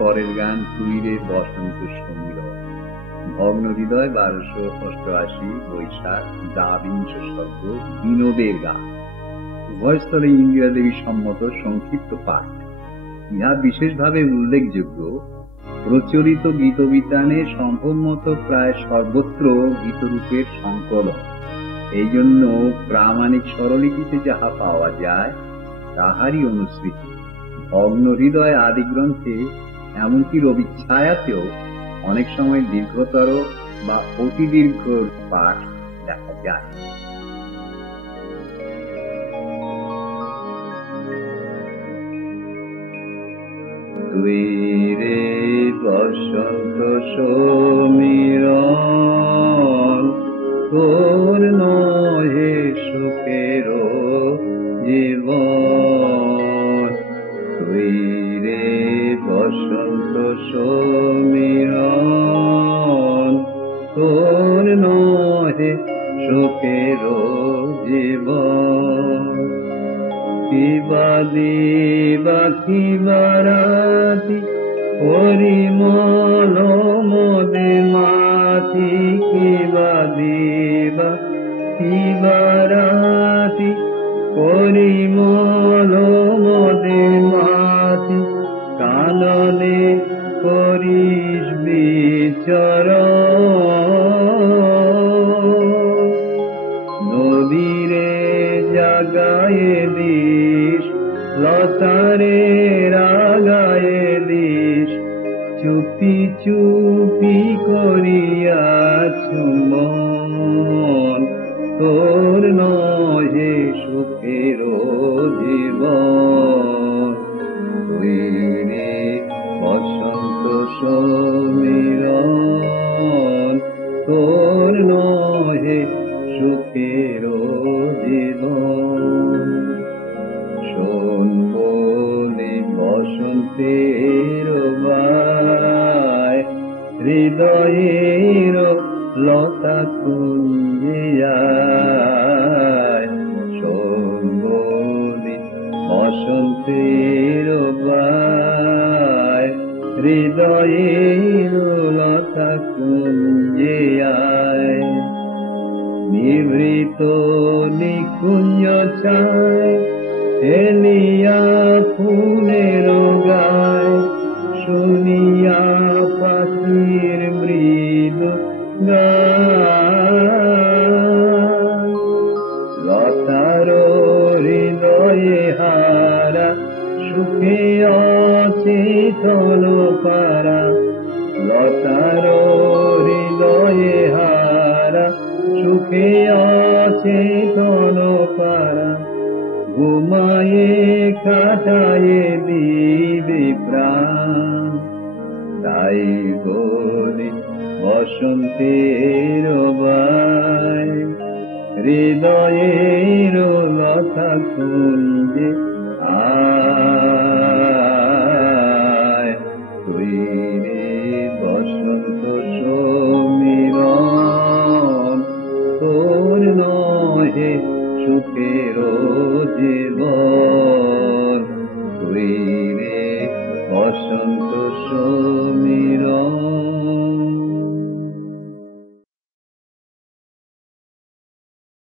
পরের গান তুই রে বসন্ত সমীরণ। ভগ্ন হৃদয় 1288 বৈশাখ, দ্বাবিংশ সর্গ, বিনোদের গান। উভয়স্থলে ইন্দিরা দেবী সম্মত সংক্ষিপ্ত পাঠ। ইহা বিশেষভাবে উল্লেখযোগ্য, প্রচলিত গীতবিতানে সম্ভবমত প্রায় সর্বত্র গীতরূপের সংকলন। এই জন্য প্রামাণিক স্বরলিপিতে যাহা পাওয়া যায় তাহারই অনুসৃতি। ভগ্ন হৃদয় আদি গ্রন্থে, এমনকি রবিচ্ছায়াতেও অনেক সময় দীর্ঘতর বা অতি দীর্ঘ পাঠ দেখা যায়। তুই রে বসন্ত সমীরণ, তোর নহে সুখের জীবন। তুই রে বসন্ত সমীরণ, তোর নহে সুখের জীবন। কিবা দিবা কিবা রাতি, পরিমল মদে মাতি। কিবা দিবা কিবা রাতি, পরিমল মদে মাতি। কাননে করিস বিচরণ, নদীরে জাগায়ে দিস, লতারে রাগায়ে দিস। চুপি চুপি করিয়া চুম্বন, তোর নহে সুখের জীবন। তুই রে বসন্ত সমীরণ, তোর নহে সুখের জীবন। শোন বলি বসন্তের বায়, হৃদয়ের লতা কুঞ্জে আয়। শোন বলি বসন্তের বায়, হৃদয়ের লতা কুঞ্জে আয়। নিভৃত নিকুঞ্জ চায়, হেলিয়া ফুলের গায়। শুনিয়া পাখির মৃদু গান, লতার হৃদয়ে হারা, সুখে অচেতন পারা। লতার হৃদয়ে হারা, সুখে অচেতন পারা। ঘুমায়ে কাটায়ে দিবে প্রাণ, তাই বলি বসন্তের বায়। হৃদয়ের লতা কুঞ্জে আয়। তুই রে বসন্ত সমীরণ, তোর নহে সুখের জীবন। তুই রে বসন্ত সমীরণ,